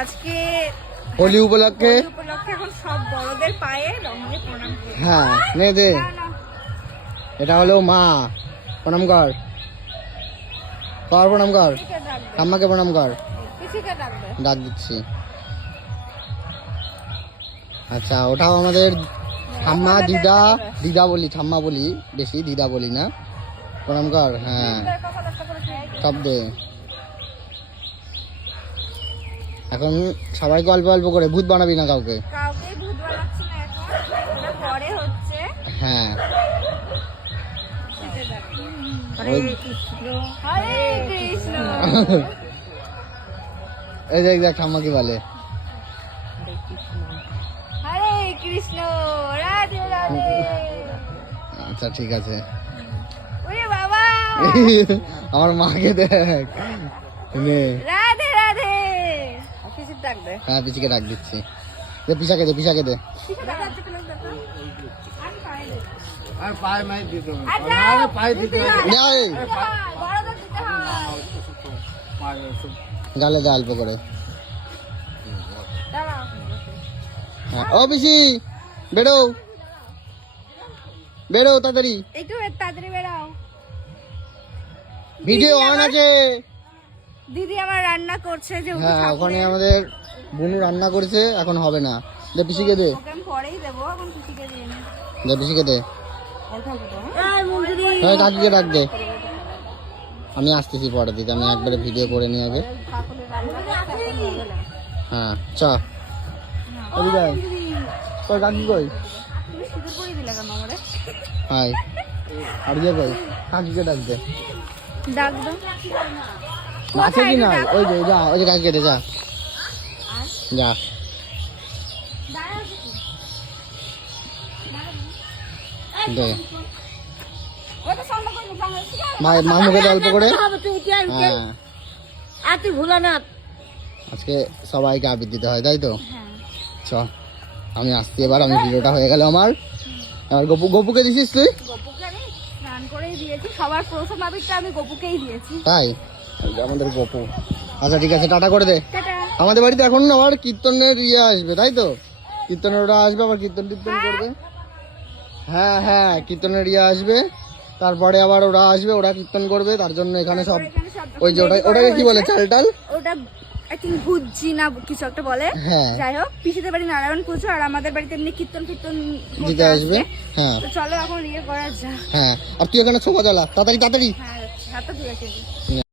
আজকে হোলি উপলক্ষে এখন সব বড়দের পায়ে রঙে প্রণাম করি। হ্যাঁ নে দে, এটা হলো মা, প্রণাম কর, প্রণাম কর, ঠাম্মাকে প্রণাম কর, ডাক দিচ্ছি। আচ্ছা, ওটাও আমাদের ঠাম্মা, দিদা, দিদা বলি, ঠাম্মা বলি বেশি, দিদা বলি না। প্রণাম কর, হ্যাঁ সব দে। এখন সবাইকে অল্প অল্প করে, ভূত বানাবি না কাউকে। হ্যাঁ এই দেখ দেখ ঠাম্মা কি বলে। হরে কৃষ্ণ, রাধে রাধে। আচ্ছা ঠিক আছে। ওরে বাবা, আমার মাকে দেখ, রাধে রাধে। পিসির ডাক দে। হ্যাঁ পিসিকে ডাক দিচ্ছি। দে পিসাকে দে, পিসাকে দে। আর পায়ে মাই দিতে হবে, আচ্ছা, আরে পায়ে দিতে হবে, বড়দের দিতে হয়। পায়ে গালে দে অল্প করে। দাঁড়াও। হ্যাঁ, ও পিসি বেরো, বেরো তাড়াতাড়ি, একটু তাড়াতাড়ি বেরাও। ভিডিও অন আছে। দিদি আমার রান্না করছে যে হ্যাঁ ওখানে আমাদের বুনু রান্না করেছে, এখন হবে না। দে পিসিকে দে, ওকে আমি পরেই দেবো, এখন পিসিকে দিয়ে নি। দে পিসিকে দে। এই মঞ্জুরি, হ্যাঁ কাকিকে ডাক দে, আমি আসতেছি পরে দিতে, আমি একবারে ভিডিও করে নিয়ে আগে। হ্যাঁ চ ওদিকে কই, কাকি কই? তুমি সিঁদুর পরিয়ে দিলে কেন আমারে? হাই আর ইয়ে কই? কাকিকে ডাক দে। ডাক দাও। আছে কি না? ওই যে যা, ওই যে কাকিকে দে, যা যা। দে ওটা সামনে করে নি, সামনে ঠিক আছে? মামুকে দে অল্প করে। তুই কি আর হ্যাঁ আর তুই ভুলো না। আজকে সবাইকে আবির দিতে হয়, তাই তো? হ্যাঁ। চ আমি আসছি এবার, আমি ভিডিওটা হয়ে গেল আমার। আর গপুকে দিছিস তুই? গপুকে আমি স্নান করেই দিয়েছি, সবার প্রথম আবিরটা আমি গপুকেই দিয়েছি। তাই? এই যে আমাদের গপু। আচ্ছা ঠিক আছে, টাটা করে দে। টাটা। আমাদের বাড়িতে এখন আবার কীর্তনের ইয়ে আসবে, তাই তো? কীর্তনের ওরা আসবে, আবার কীর্তন টীর্তন করবে। হ্যাঁ হ্যাঁ কীর্তনের ইয়ে আসবে, তারপরে আবার ওরা আসবে, ওরা কীর্তন করবে, তার জন্য এখানে সব ওই যে ওটাকে কি বলে, চাল টাল, ওটা আই থিঙ্ক ভুজি না কিছু একটা বলে। হ্যাঁ যাই হোক, পিসিদের বাড়ি নারায়ণ পুজো, আর আমাদের বাড়িতে এমনি কীর্তন কীর্তন দিতে আসবে। হ্যাঁ তো চলো এখন ইয়ে করা যাক। হ্যাঁ, আর তুই এখানে ছোপা জ্বালা, তাড়াতাড়ি তাড়াতাড়ি। হ্যাঁ হাতটা ধুয়ে